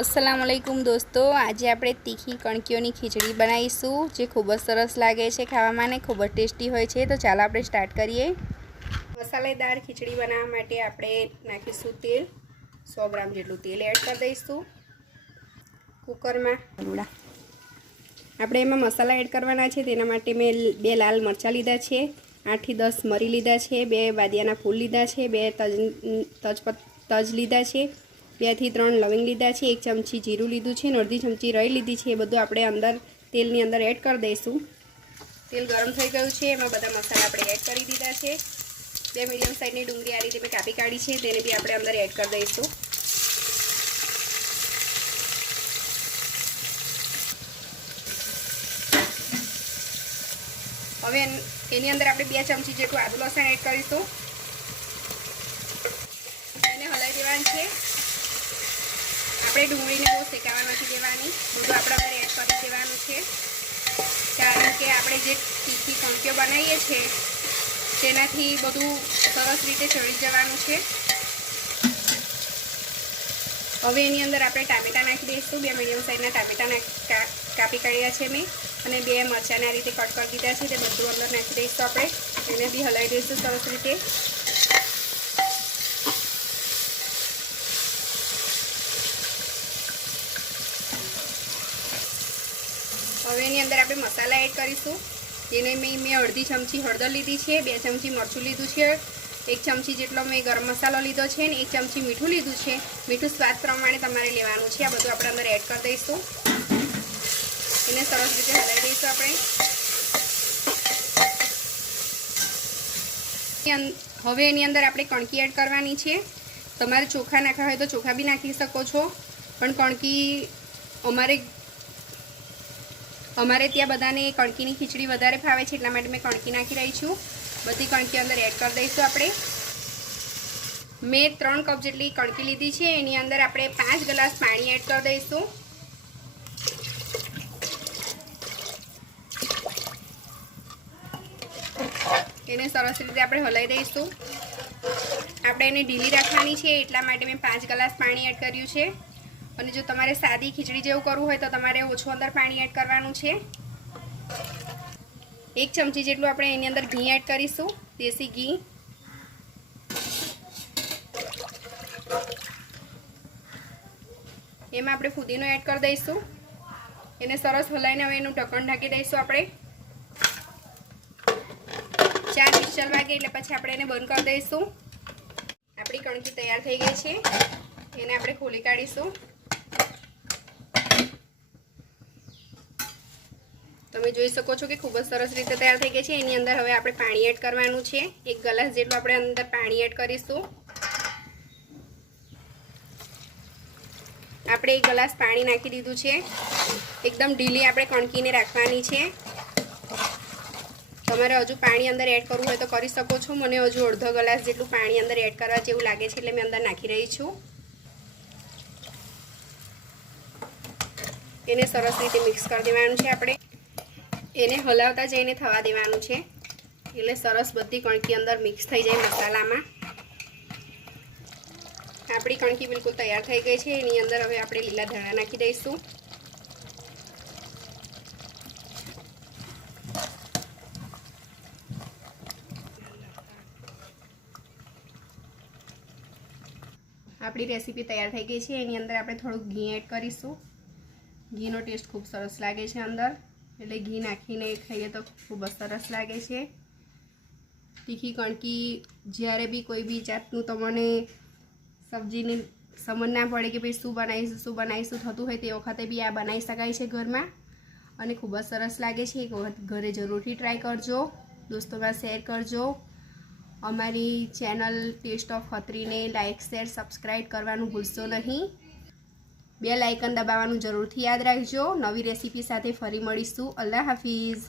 अस्सलामुअलैकुम दोस्तों, आज આપણે તીખી કણકીઓની ખીચડી બનાવીશું જે ખૂબ જ સરસ લાગે છે ખાવામાં અને ખૂબ જ ટેસ્ટી હોય છે। તો ચાલો આપણે સ્ટાર્ટ કરીએ। મસાલેદાર ખીચડી બનાવવા માટે આપણે નાખીશું તેલ। 100 ગ્રામ જેટલું તેલ એડ કરી દઈશું કુકરમાં। આપણે એમાં મસાલા એડ કરવાના છે, તેના માટે મેં 2 લાલ મરચાં લીધા છે, 8 થી 10 મરી લીધા છે, 2 બાદિયાના ફૂલ લીધા છે, 2 તજ લીધા છે, 2 થી 3 લવિંગ લીધા છે, 1 ચમચી જીરું લીધું છે, અડધી ચમચી રાઈ લીધી છે। એ બધું આપણે અંદર તેલની અંદર એડ કરી દઈશું। તેલ ગરમ થઈ ગયું છે, એમાં બધા મસાલા આપણે એડ કરી દીધા છે। 2 મીડિયમ સાઈઝની ડુંગળી આ રીતે મેં કાપી કાઢી છે, તેને બી આપણે અંદર એડ કરી દઈશું। હવે એની અંદર આપણે 2 ચમચી જેટલું આદુ લસણ એડ કરીશું। એને હલાવી દેવાનું છે। આપણે ડુંગળીને બહુ શેકાવા નથી દેવાની, બધું આપણે અંદર એડ કરી દેવાનું છે, કારણ કે આપણે જે તીખી કણકીઓ બનાવીએ છીએ તેનાથી બધું સરસ રીતે ચડી જવાનું છે। હવે એની અંદર આપણે ટામેટાં નાખી દઈશું। 2 મીડિયમ સાઈઝના ટામેટાં કાપી કાઢ્યા છે મેં, અને 2 મરચાંને આ રીતે કટ કરી દીધા છે, તે બધું અંદર નાખી દઈશું આપણે। એને બી હલાવી દઈશું સરસ રીતે। હવે એની અંદર આપણે મસાલા એડ કરીશું, જેને મેં અડધી ચમચી હળદર લીધી છે, 2 ચમચી મરચું લીધું છે, 1 ચમચી જેટલો મેં ગરમ મસાલો લીધો છે, અને 1 ચમચી મીઠું લીધું છે। મીઠું સ્વાદ પ્રમાણે તમારે લેવાનું છે। આ બધું આપણે અંદર એડ કરી દઈશું, એને સરસ રીતે હલાવી દઈશું આપણે। હવે એની અંદર આપણે કણકી એડ કરવાની છે। તમારે ચોખા નાખવા હોય તો ચોખા બી નાખી શકો છો, પણ કણકી અમારે ત્યાં બધાને કણકીની ખીચડી વધારે ભાવે છે, એટલા માટે મેં કણકી નાખી રહી છું। બધી કણકી અંદર એડ કરી દઈશું આપણે। મેં 3 કપ જેટલી કણકી લીધી છે, એની અંદર આપણે 5 ગ્લાસ પાણી એડ કરી દઈશું। એને સરસ રીતે આપણે હલાવી દઈશું। આપણે એને ઢીલી રાખવાની છે, એટલા માટે મેં 5 ગ્લાસ પાણી એડ કર્યું છે, અને જો તમારે સાદી ખીચડી જેવું કરવું હોય તો તમારે ઓછું અંદર પાણી એડ કરવાનું છે। 1 ચમચી જેટલું આપણે એની અંદર ઘી એડ કરીશું, દેશી ઘી। એમાં આપણે ફુદીનો એડ કરી દઈશું, એને સરસ હલાવીને હવે એનું ઢક્કણ ઢાંકી દઈશું આપણે। 4 વિસલ વાગે એટલે પછી આપણે એને બંધ કરી દઈશું। આપણી કણકી તૈયાર થઈ ગઈ છે, એને આપણે ખોલી કાઢીશું। તમે જોઈ શકો છો કે ખૂબ જ સરસ રીતે તૈયાર થઈ ગઈ છે। એની અંદર હવે આપણે પાણી એડ કરવાનું છે, 1 ગ્લાસ જેટલું આપણે અંદર પાણી એડ કરીશું। આપણે 1 ગ્લાસ પાણી નાખી દીધું છે। એકદમ ઢીલી આપણે કણકીને રાખવાની છે। તમારે હજુ પાણી અંદર એડ કરવું હોય તો કરી શકો છો। મને હજુ અડધો ગ્લાસ જેટલું પાણી અંદર એડ કરવા જેવું લાગે છે, એટલે મેં અંદર નાખી રહી છું। એને સરસ રીતે મિક્સ કરી દેવાનું છે આપણે। એને હલાવતા જઈને થવા દેવાનું છે, એટલે સરસ બધી કણકી અંદર મિક્સ થઈ જાય મસાલામાં। આપણી કણકી બિલકુલ તૈયાર થઈ ગઈ છે। એની અંદર હવે આપણે લીલા ધાણા નાખી દઈશું। આપણી રેસીપી તૈયાર થઈ ગઈ છે। એની અંદર આપણે થોડુંક ઘી એડ કરીશું। ઘીનો ટેસ્ટ ખૂબ સરસ લાગે છે અંદર, એટલે ઘી નાખીને ખાઈએ તો ખૂબ જ સરસ લાગે છે। તીખી કણકી જ્યારે બી કોઈ બી જાતનું તમને સબ્જીની સમજ ના પડે કે ભાઈ શું બનાવીશું થતું હોય, તે વખતે બી આ બનાવી શકાય છે ઘરમાં, અને ખૂબ જ સરસ લાગે છે। એક વખત ઘરે જરૂરથી ટ્રાય કરજો, દોસ્તોમાં શેર કરજો। અમારી ચેનલ ટેસ્ટ ઓફ ખત્રીને લાઇક શેર સબસ્ક્રાઈબ કરવાનું ભૂલશો નહીં। બેલ આઇકન દબાવવાનું જરૂરથી યાદ રાખજો। નવી રેસીપી સાથે ફરી મળીશું। અલ્લાહ હાફિઝ।